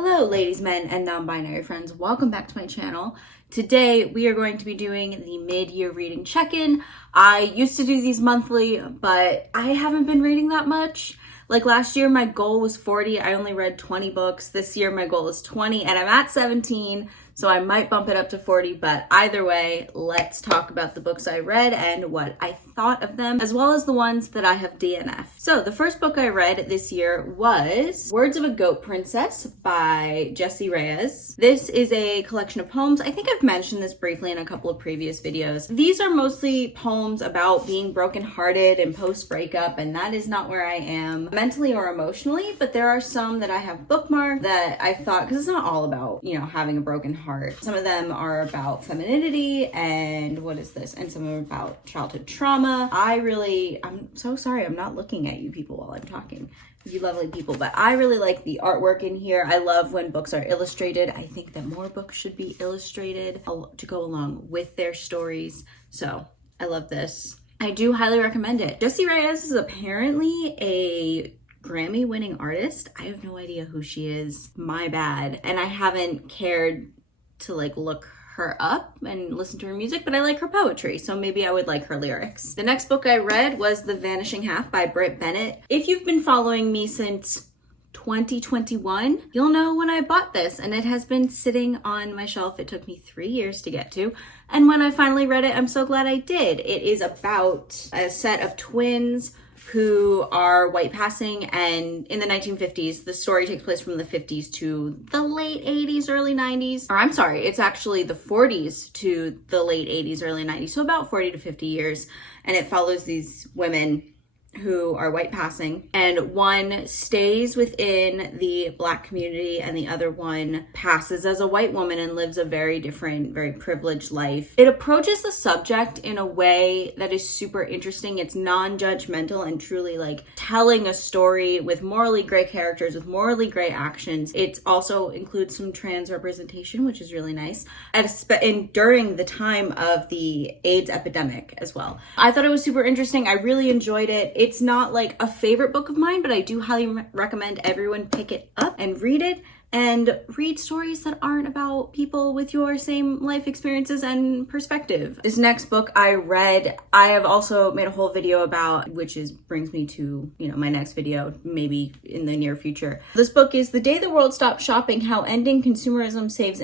Hello ladies, men, and non-binary friends. Welcome back to my channel. Today we are going to be doing the mid-year reading check-in. I used to do these monthly, but I haven't been reading that much. Like last year my goal was 40, I only read 20 books. This year my goal is 20 and I'm at 17, so I might bump it up to 40, but either way, let's talk about the books I read and what I thought of them, as well as the ones that I have DNF'd. So the first book I read this year was Words of a Goat Princess by Jessie Reyes. This is a collection of poems. I think I've mentioned this briefly in a couple of previous videos. These are mostly poems about being brokenhearted and post-breakup, and that is not where I am mentally or emotionally, but there are some that I have bookmarked that I thought, because it's not all about, you know, having a broken heart. Some of them are about femininity and what is this? And some of them are about childhood trauma. I'm so sorry, I'm not looking at you people while I'm talking. You lovely people, but I really like the artwork in here. I love when books are illustrated. I think that more books should be illustrated to go along with their stories. So I love this. I do highly recommend it. Jessie Reyes is apparently a Grammy-winning artist. I have no idea who she is. My bad. And I haven't cared to look her up and listen to her music, but I like her poetry, so maybe I would like her lyrics. The next book I read was The Vanishing Half by Britt Bennett. If you've been following me since 2021, you'll know when I bought this, and it has been sitting on my shelf. It took me 3 years to get to, and when I finally read it, I'm so glad I did. It is about a set of twins who are white passing, and in the 1950s, the story takes place from the 50s to the late 80s, early 90s. Or I'm sorry, it's actually the 40s to the late 80s, early 90s. So about 40 to 50 years. And it follows these women who are white passing, and one stays within the Black community and the other one passes as a white woman and lives a very different, very privileged life. It approaches the subject in a way that is super interesting. It's non-judgmental and truly telling a story with morally gray characters, with morally gray actions. It also includes some trans representation, which is really nice, and during the time of the AIDS epidemic as well. I thought it was super interesting. I really enjoyed it. It's not a favorite book of mine, but I do highly recommend everyone pick it up and read it, and read stories that aren't about people with your same life experiences and perspective. This next book I read, I have also made a whole video about, which brings me to, my next video, maybe in the near future. This book is The Day the World Stopped Shopping: How Ending Consumerism Saves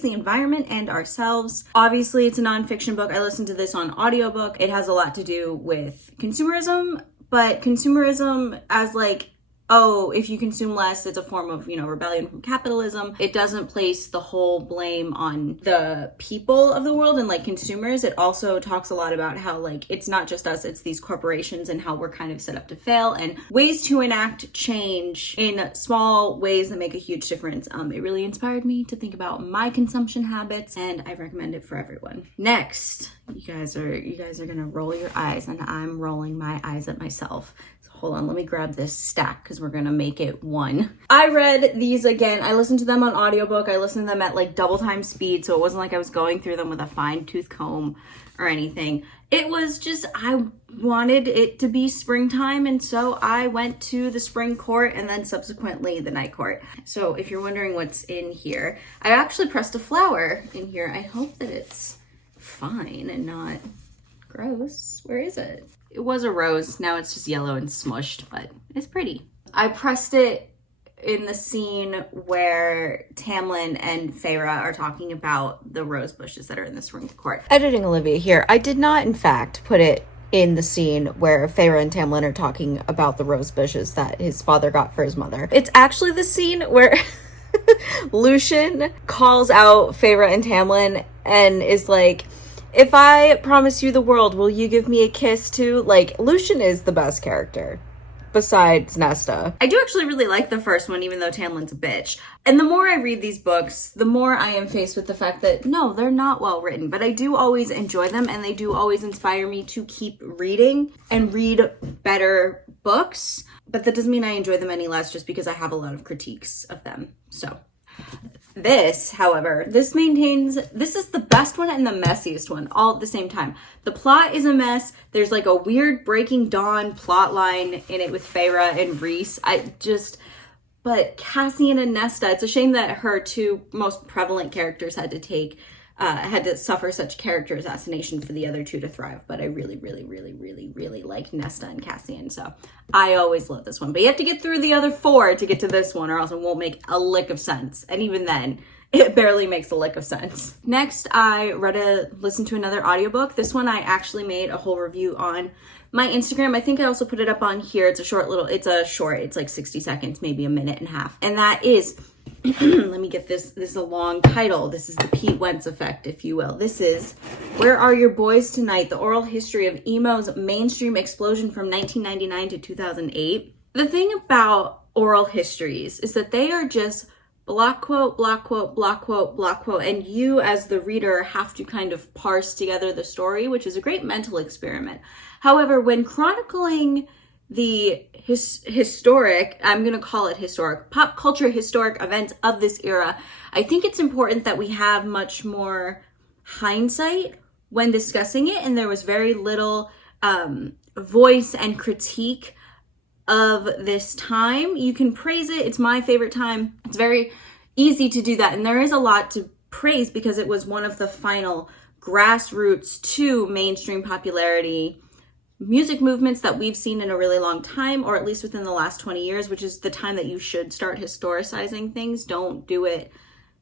the Environment and Ourselves. Obviously, it's a nonfiction book. I listened to this on audiobook. It has a lot to do with consumerism, but consumerism as oh, if you consume less, it's a form of, rebellion from capitalism. It doesn't place the whole blame on the people of the world and consumers. It also talks a lot about how it's not just us, it's these corporations and how we're kind of set up to fail, and ways to enact change in small ways that make a huge difference. It really inspired me to think about my consumption habits, and I recommend it for everyone. Next, you guys are gonna roll your eyes, and I'm rolling my eyes at myself. Hold on, let me grab this stack because we're gonna make it one. I read these again. I listened to them on audiobook. I listened to them at double time speed, so it wasn't like I was going through them with a fine tooth comb or anything. It was just, I wanted it to be springtime, and so I went to the spring court and then subsequently the night court. So if you're wondering what's in here, I actually pressed a flower in here. I hope that it's fine and not gross. Where is it? It was a rose, now it's just yellow and smushed, but it's pretty. I pressed it in the scene where Tamlin and Feyre are talking about the rose bushes that are in the spring court. Editing Olivia here. I did not, in fact, put it in the scene where Feyre and Tamlin are talking about the rose bushes that his father got for his mother. It's actually the scene where Lucien calls out Feyre and Tamlin and is like, if I promise you the world, will you give me a kiss too? Lucien is the best character besides Nesta. I do actually really like the first one, even though Tamlin's a bitch. And the more I read these books, the more I am faced with the fact that no, they're not well written, but I do always enjoy them, and they do always inspire me to keep reading and read better books. But that doesn't mean I enjoy them any less just because I have a lot of critiques of them. So this, however, this is the best one and the messiest one all at the same time. The plot is a mess. There's a weird Breaking Dawn plot line in it with Feyre and Rhys. But Cassian and Nesta, it's a shame that her two most prevalent characters had to suffer such character assassination for the other two to thrive. But I really, really, really, really, really like Nesta and Cassian. So I always love this one. But you have to get through the other 4 to get to this one, or else it won't make a lick of sense. And even then, it barely makes a lick of sense. Next, I listened to another audiobook. This one I actually made a whole review on my Instagram. I think I also put it up on here. It's like 60 seconds, maybe a minute and a half. And that is, let me get this. This is a long title. This is the Pete Wentz effect, if you will. This is Where Are Your Boys Tonight? The Oral History of Emo's Mainstream Explosion from 1999 to 2008. The thing about oral histories is that they are just block quote, block quote, block quote, block quote, and you as the reader have to kind of parse together the story, which is a great mental experiment. However, when chronicling the historic, I'm going to call it historic, pop culture historic events of this era, I think it's important that we have much more hindsight when discussing it, and there was very little voice and critique of this time. You can praise it. It's my favorite time. It's very easy to do that. And there is a lot to praise because it was one of the final grassroots to mainstream popularity music movements that we've seen in a really long time, or at least within the last 20 years, which is the time that you should start historicizing things. Don't do it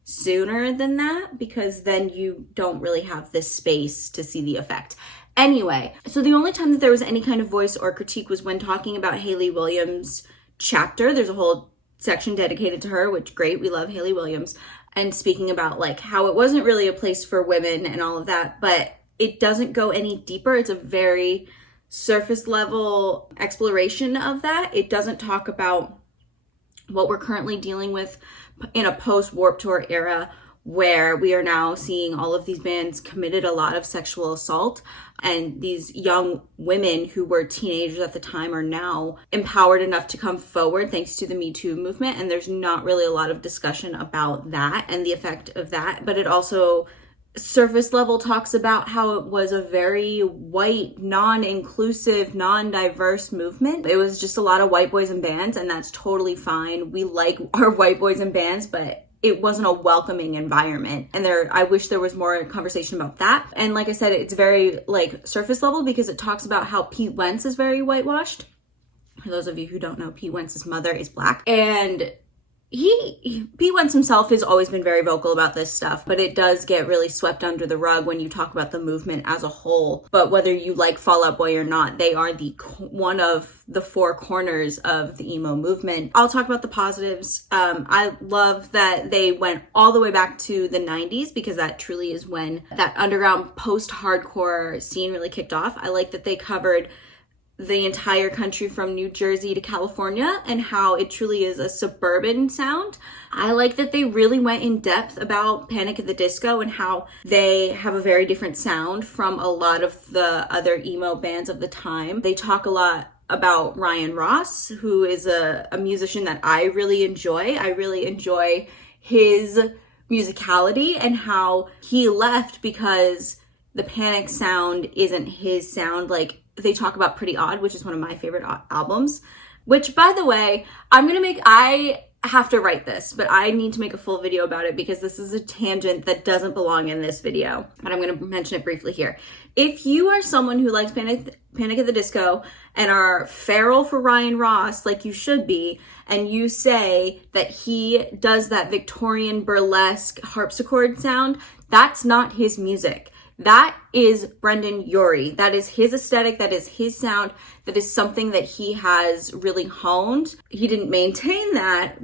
sooner than that, because then you don't really have this space to see the effect. Anyway, so the only time that there was any kind of voice or critique was when talking about Hayley Williams' chapter. There's a whole section dedicated to her, which great, we love Hayley Williams, and speaking about like how it wasn't really a place for women and all of that, but it doesn't go any deeper. It's a very surface level exploration of that. It doesn't talk about what we're currently dealing with in a post-Warped Tour era, where we are now seeing all of these bands committed a lot of sexual assault, and these young women who were teenagers at the time are now empowered enough to come forward thanks to the Me Too movement. And there's not really a lot of discussion about that and the effect of that, but it also surface level talks about how it was a very white, non-inclusive, non-diverse movement. It was just a lot of white boys in bands, and that's totally fine. We like our white boys in bands, but it wasn't a welcoming environment. And I wish there was more conversation about that. And like I said, it's very like surface level because it talks about how Pete Wentz is very whitewashed. For those of you who don't know, Pete Wentz's mother is Black. And Pete Wentz himself has always been very vocal about this stuff, but it does get really swept under the rug when you talk about the movement as a whole. But whether you like Fall Out Boy or not, they are one of the 4 corners of the emo movement. I'll talk about the positives. I love that they went all the way back to the 90s, because that truly is when that underground post-hardcore scene really kicked off. I like that they covered the entire country from New Jersey to California and how it truly is a suburban sound. I like that they really went in depth about Panic at the Disco and how they have a very different sound from a lot of the other emo bands of the time. They talk a lot about Ryan Ross, who is a musician that I really enjoy. I really enjoy his musicality and how he left because the Panic sound isn't his sound. Like, they talk about Pretty Odd, which is one of my favorite albums, which, by the way, I have to write this, but I need to make a full video about it because this is a tangent that doesn't belong in this video, but I'm going to mention it briefly here. If you are someone who likes Panic at the Disco and are feral for Ryan Ross, like you should be, and you say that he does that Victorian burlesque harpsichord sound, that's not his music. That is Brendan Urie. That is his aesthetic. That is his sound. That is something that he has really honed. He didn't maintain that,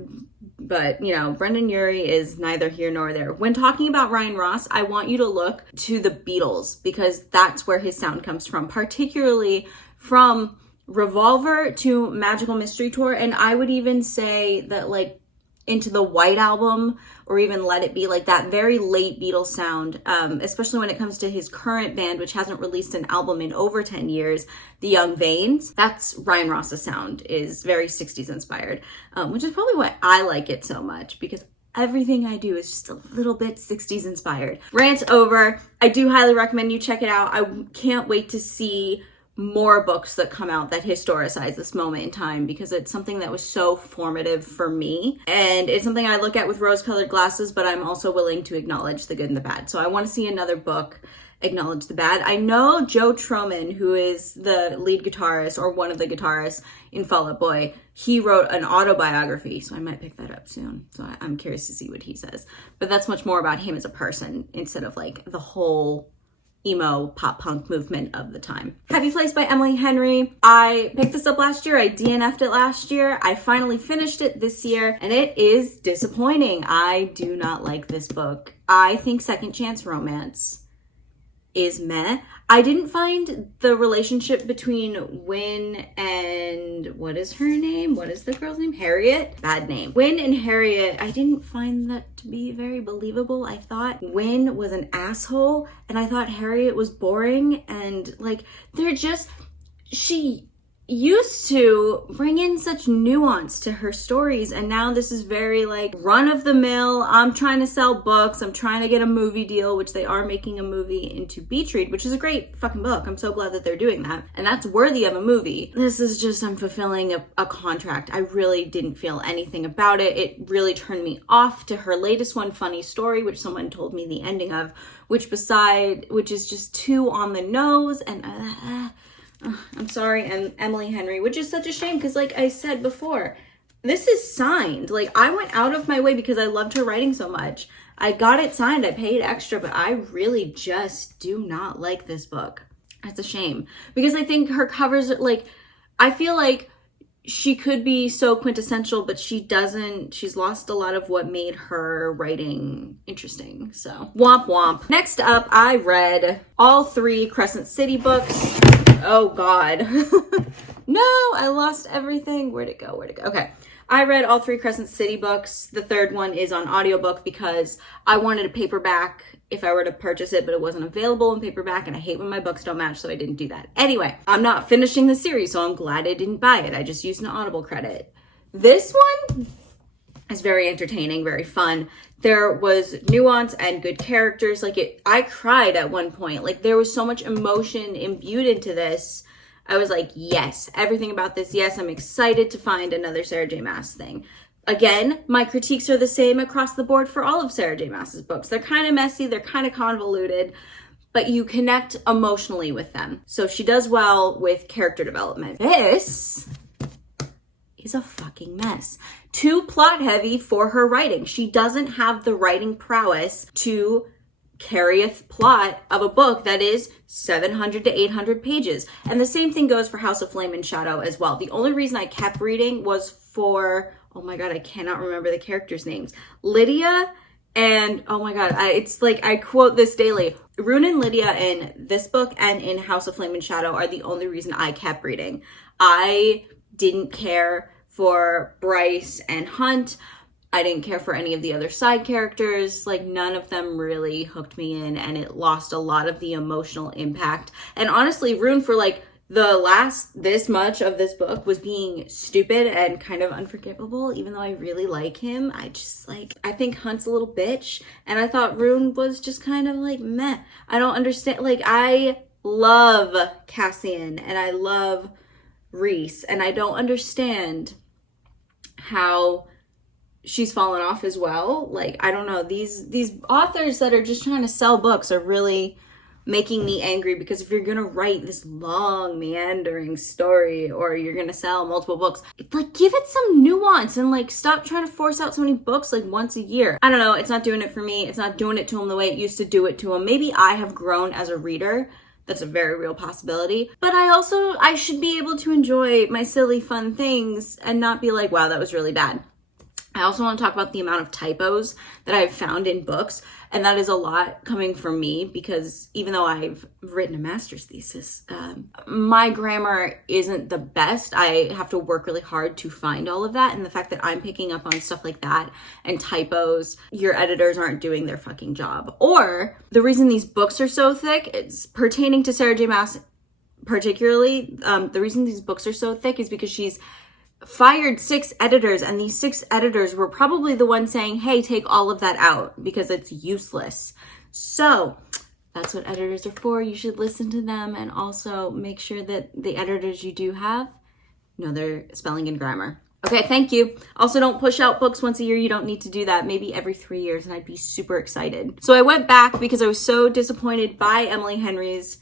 but Brendan Urie is neither here nor there. When talking about Ryan Ross, I want you to look to the Beatles because that's where his sound comes from, particularly from Revolver to Magical Mystery Tour. And I would even say that like into the White Album or even Let It Be, like that very late Beatles sound, especially when it comes to his current band, which hasn't released an album in over 10 years, The Young Vanes. That's Ryan Ross's sound, is very 60s inspired, which is probably why I like it so much, because everything I do is just a little bit 60s inspired. Rant over. I do highly recommend you check it out. I can't wait to see more books that come out that historicize this moment in time, because it's something that was so formative for me. And it's something I look at with rose-colored glasses, but I'm also willing to acknowledge the good and the bad. So I want to see another book acknowledge the bad. I know Joe Troman, who is the lead guitarist or one of the guitarists in Fall Out Boy, he wrote an autobiography, so I might pick that up soon. So I'm curious to see what he says. But that's much more about him as a person instead of like the whole emo pop punk movement of the time. Happy Place by Emily Henry. I picked this up last year. I DNF'd it last year. I finally finished it this year, and it is disappointing. I do not like this book. I think Second Chance Romance is meh. I didn't find the relationship between Wynn and what is her name? What is the girl's name? Harriet? Bad name. Wynn and Harriet, I didn't find that to be very believable. I thought Wynn was an asshole, and I thought Harriet was boring, and like she used to bring in such nuance to her stories, and now this is very like run-of-the-mill. I'm trying to sell books, I'm trying to get a movie deal, which they are making a movie into Beach Read, which is a great fucking book. I'm so glad that they're doing that, and that's worthy of a movie. This is just, I'm fulfilling a contract. I really didn't feel anything about it. It really turned me off to her latest one, Funny Story, which someone told me the ending of, which is just too on the nose, and I'm sorry, and Emily Henry, which is such a shame because, like I said before, this is signed. Like, I went out of my way because I loved her writing so much. I got it signed, I paid extra, but I really just do not like this book. That's a shame because I think her covers, like, I feel like she could be so quintessential, but she doesn't. She's lost a lot of what made her writing interesting. So, womp womp. Next up, I read all 3 Crescent City books. Oh God. No, I lost everything. Where'd it go? Okay. I read all 3 Crescent City books. The third one is on audiobook because I wanted a paperback if I were to purchase it, but it wasn't available in paperback, and I hate when my books don't match, so I didn't do that. Anyway, I'm not finishing the series, so I'm glad I didn't buy it. I just used an Audible credit. This one is very entertaining, very fun. There was nuance and good characters. I cried at one point. Like, there was so much emotion imbued into this. I was like, yes, everything about this. Yes, I'm excited to find another Sarah J. Maas thing. Again, my critiques are the same across the board for all of Sarah J. Maas's books. They're kind of messy, they're kind of convoluted, but you connect emotionally with them. So she does well with character development. This is a fucking mess. Too plot heavy for her writing. She doesn't have the writing prowess to carry a plot of a book that is 700 to 800 pages. And the same thing goes for House of Flame and Shadow as well. The only reason I kept reading was for, oh my God, I cannot remember the characters' names. Lydia and, oh my God, it's like, I quote this daily. Rune and Lydia in this book and in House of Flame and Shadow are the only reason I kept reading. I didn't care for Bryce and Hunt. I didn't care for any of the other side characters. Like, none of them really hooked me in, and it lost a lot of the emotional impact. And honestly, Rune, for like this much of this book, was being stupid and kind of unforgivable, even though I really like him. I think Hunt's a little bitch, and I thought Rune was just kind of like meh. I don't understand. Like, I love Cassian and I love Reese, and I don't understand how she's fallen off as well. Like, I don't know, these authors that are just trying to sell books are really making me angry, because if you're gonna write this long meandering story, or you're gonna sell multiple books, like, give it some nuance and like stop trying to force out so many books like once a year. I don't know, it's not doing it for me. It's not doing it to them the way it used to do it to them. Maybe I have grown as a reader. That's a very real possibility. But I should be able to enjoy my silly fun things and not be like, wow, that was really bad. I also want to talk about the amount of typos that I've found in books, and that is a lot coming from me, because even though I've written a master's thesis, my grammar isn't the best. I have to work really hard to find all of that, and the fact that I'm picking up on stuff like that and typos, your editors aren't doing their fucking job. Or the reason these books are so thick, it's pertaining to Sarah J. Maas particularly, the reason these books are so thick is because she's fired 6 editors, and these 6 editors were probably the ones saying, hey, take all of that out because it's useless. So That's what editors are for. You should listen to them and also make sure that the editors you do have know their spelling and grammar. Okay, thank you. Also, don't push out books once a year. You don't need to do that. Maybe every 3 years, and I'd be super excited. So I went back because I was so disappointed by Emily Henry's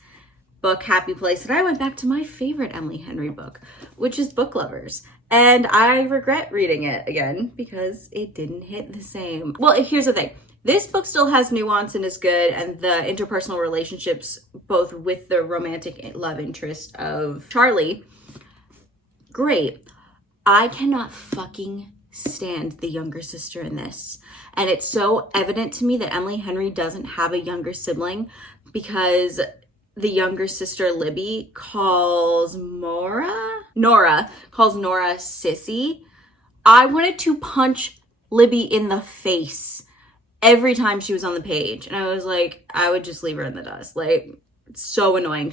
book, Happy Place, and I went back to my favorite Emily Henry book, which is Book Lovers. And I regret reading it again because it didn't hit the same. Well, here's the thing. This book still has nuance and is good, and the interpersonal relationships, both with the romantic love interest of Charlie, great. I cannot fucking stand the younger sister in this. And it's so evident to me that Emily Henry doesn't have a younger sibling because the younger sister, Libby, calls Nora calls Nora sissy. I wanted to punch Libby in the face every time she was on the page. And I was like, I would just leave her in the dust. Like, so annoying,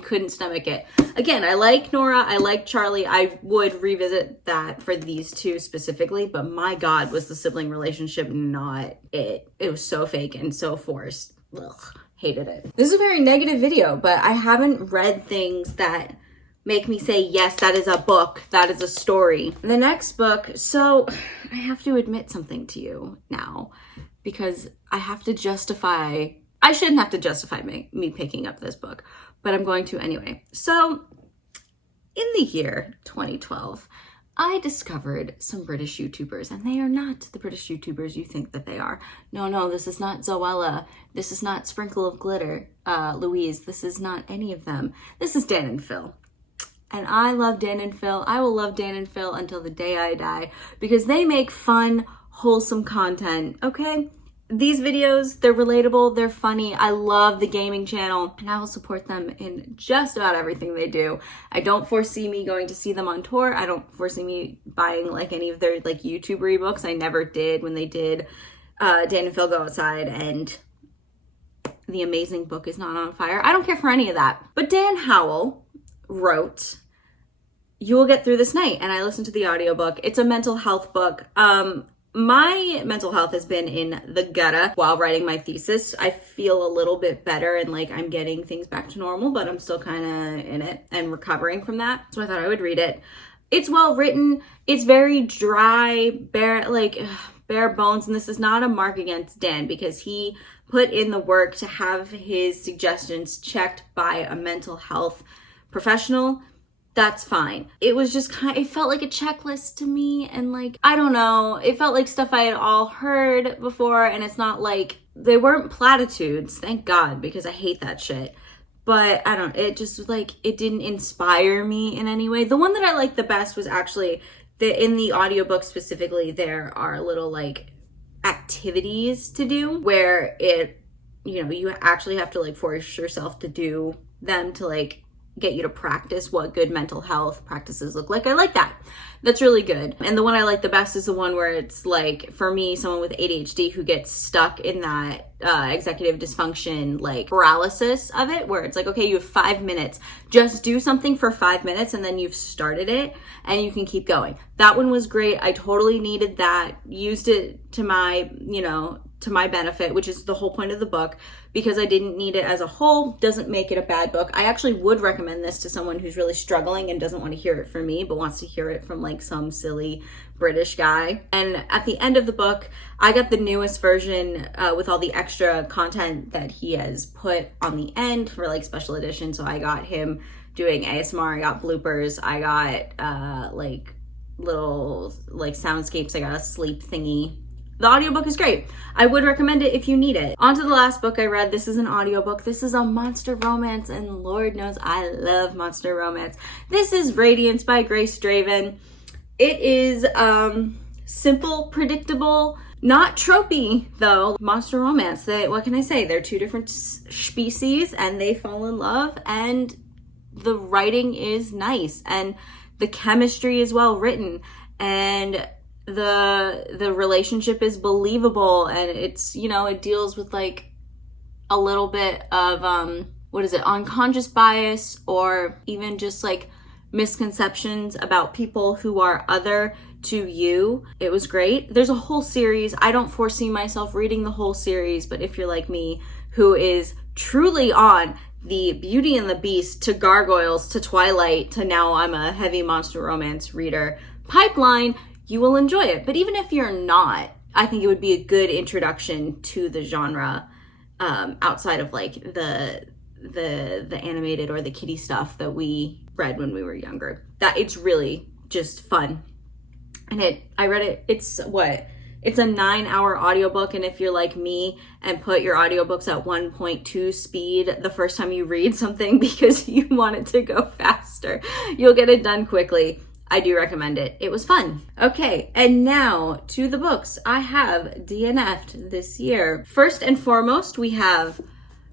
couldn't stomach it. Again, I like Nora, I like Charlie. I would revisit that for these two specifically, but my God, was the sibling relationship not it. It was so fake and so forced. Ugh, hated it. This is a very negative video, but I haven't read things that make me say, yes, that is a book, that is a story. The next book, so I have to admit something to you now because I have to justify, I shouldn't have to justify me picking up this book, but I'm going to anyway. So in the year 2012, I discovered some British YouTubers, and they are not the British YouTubers you think that they are. No, this is not Zoella. This is not Sprinkle of Glitter, Louise. This is not any of them. This is Dan and Phil. And I love Dan and Phil. I will love Dan and Phil until the day I die because they make fun, wholesome content, okay? These videos, they're relatable, they're funny. I love the gaming channel and I will support them in just about everything they do. I don't foresee me going to see them on tour. I don't foresee me buying like any of their like YouTube rebooks. I never did when they did Dan and Phil Go Outside and The Amazing Book Is Not on Fire. I don't care for any of that. But Dan Howell wrote You Will Get Through This Night, and I listened to the audiobook. It's a mental health book. My mental health has been in the gutter while writing my thesis. I feel a little bit better and like I'm getting things back to normal, but I'm still kind of in it and recovering from that. So I thought I would read it. It's well written. It's very dry, bare bones. And this is not a mark against Dan because he put in the work to have his suggestions checked by a mental health professional. That's fine. It was just it felt like a checklist to me, and like, I don't know, it felt like stuff I had all heard before, and it's not like, they weren't platitudes, thank God, because I hate that shit. But I don't, it just like, it didn't inspire me in any way. The one that I liked the best was actually, in the audiobook specifically, there are little like activities to do where you actually have to like force yourself to do them to like get you to practice what good mental health practices look like. I like that. That's really good. And the one I like the best is the one where it's like, for me, someone with ADHD who gets stuck in that executive dysfunction, like paralysis of it, where it's like, okay, you have 5 minutes, just do something for 5 minutes and then you've started it and you can keep going. That one was great. I totally needed that, used it to my, to my benefit, which is the whole point of the book, because I didn't need it as a whole. Doesn't make it a bad book. I actually would recommend this to someone who's really struggling and doesn't want to hear it from me, but wants to hear it from like some silly British guy. And at the end of the book, I got the newest version with all the extra content that he has put on the end for like special edition. So I got him doing ASMR, I got bloopers, I got like little like soundscapes, I got a sleep thingy. The audiobook is great. I would recommend it if you need it. On to the last book I read. This is an audiobook. This is a monster romance, and Lord knows I love monster romance. This is Radiance by Grace Draven. It is simple, predictable, not tropey though. Monster romance. What can I say? They're two different species and they fall in love, and the writing is nice and the chemistry is well written, and the relationship is believable, and it's, it deals with like a little bit of unconscious bias, or even just like misconceptions about people who are other to you. It was great. There's a whole series. I don't foresee myself reading the whole series, but if you're like me, who is truly on the Beauty and the Beast to Gargoyles to Twilight to now I'm a heavy monster romance reader pipeline, you will enjoy it. But even if you're not, I think it would be a good introduction to the genre, outside of like the animated or the kiddie stuff that we read when we were younger. That it's really just fun. And I read it, it's a 9-hour audiobook, and if you're like me and put your audiobooks at 1.2 speed the first time you read something because you want it to go faster, you'll get it done quickly. I do recommend it. It was fun. Okay, and now to the books I have DNF'd this year. First and foremost, we have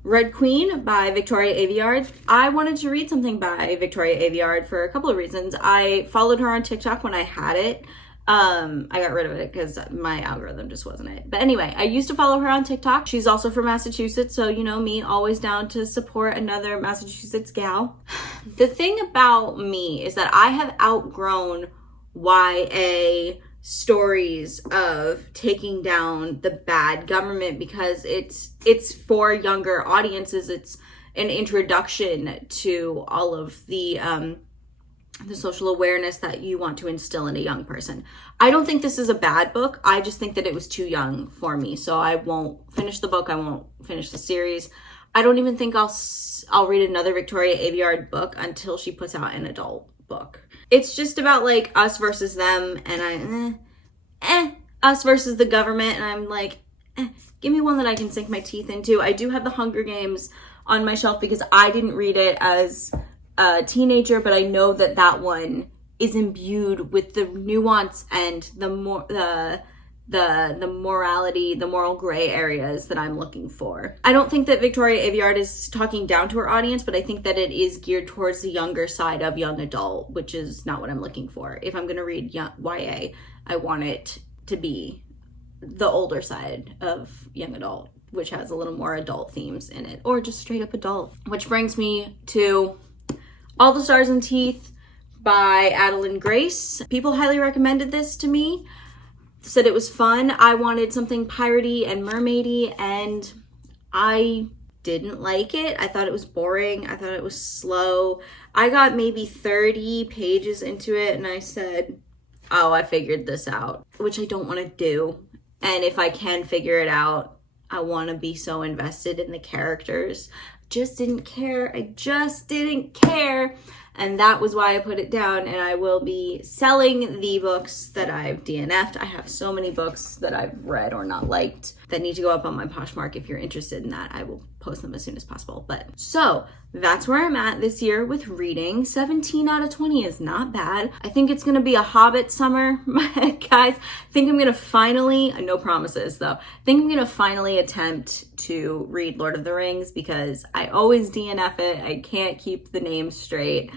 Red Queen by Victoria Aveyard. I wanted to read something by Victoria Aveyard for a couple of reasons. I followed her on TikTok when I had it. I got rid of it because my algorithm just wasn't it. But anyway, I used to follow her on TikTok. She's also from Massachusetts, so you know me, always down to support another Massachusetts gal. The thing about me is that I have outgrown YA stories of taking down the bad government because it's for younger audiences. It's an introduction to all of the social awareness that you want to instill in a young person. I don't think this is a bad book. I just think that it was too young for me. So I won't finish the book. I won't finish the series. I don't even think I'll read another Victoria Aveyard book until she puts out an adult book. It's just about like us versus them, and us versus the government, and I'm like, give me one that I can sink my teeth into. I do have The Hunger Games on my shelf because I didn't read it as a teenager, but I know that that one is imbued with the nuance and the morality, the moral gray areas that I'm looking for. I don't think that Victoria Aveyard is talking down to her audience, but I think that it is geared towards the younger side of young adult, which is not what I'm looking for. If I'm going to read YA, I want it to be the older side of young adult, which has a little more adult themes in it, or just straight up adult. Which brings me to All the Stars and Teeth by Adeline Grace. People highly recommended this to me, said it was fun. I wanted something piratey and mermaidy, and I didn't like it. I thought it was boring. I thought it was slow. I got maybe 30 pages into it and I said, oh, I figured this out, which I don't want to do. And if I can figure it out, I want to be so invested in the characters. Just didn't care. I just didn't care. And that was why I put it down, and I will be selling the books that I've DNF'd. I have so many books that I've read or not liked that need to go up on my Poshmark. If you're interested in that, I will post them as soon as possible. But so that's where I'm at this year with reading. 17 out of 20 is not bad. I think it's gonna be a Hobbit summer, guys. I think I'm gonna finally, no promises though, I think I'm gonna finally attempt to read Lord of the Rings because I always DNF it. I can't keep the names straight.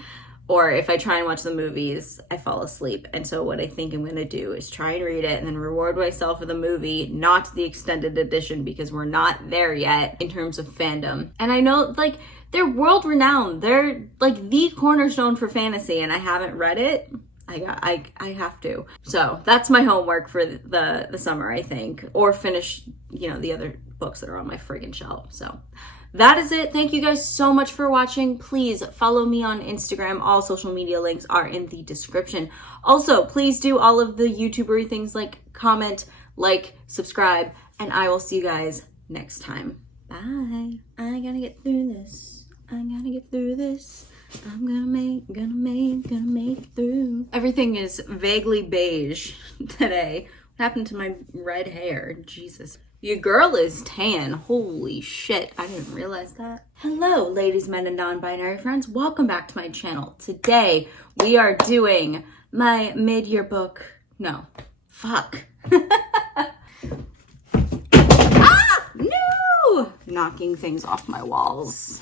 Or if I try and watch the movies, I fall asleep. And so what I think I'm going to do is try and read it and then reward myself with a movie, not the extended edition, because we're not there yet in terms of fandom. And I know, like, they're world renowned. They're like the cornerstone for fantasy, and I haven't read it. I have to. So that's my homework for the summer, I think. Or finish, the other books that are on my friggin' shelf. So that is it. Thank you guys so much for watching. Please follow me on Instagram. All social media links are in the description. Also, please do all of the YouTubery things like comment, like, subscribe, and I will see you guys next time. Bye. I gotta get through this. I'm gonna make it through. Everything is vaguely beige today. What happened to my red hair? Jesus. Your girl is tan. Holy shit. I didn't realize that. Hello, ladies, men, and non-binary friends. Welcome back to my channel. Today, we are doing my mid-year book. No. Fuck. Ah! No! Knocking things off my walls.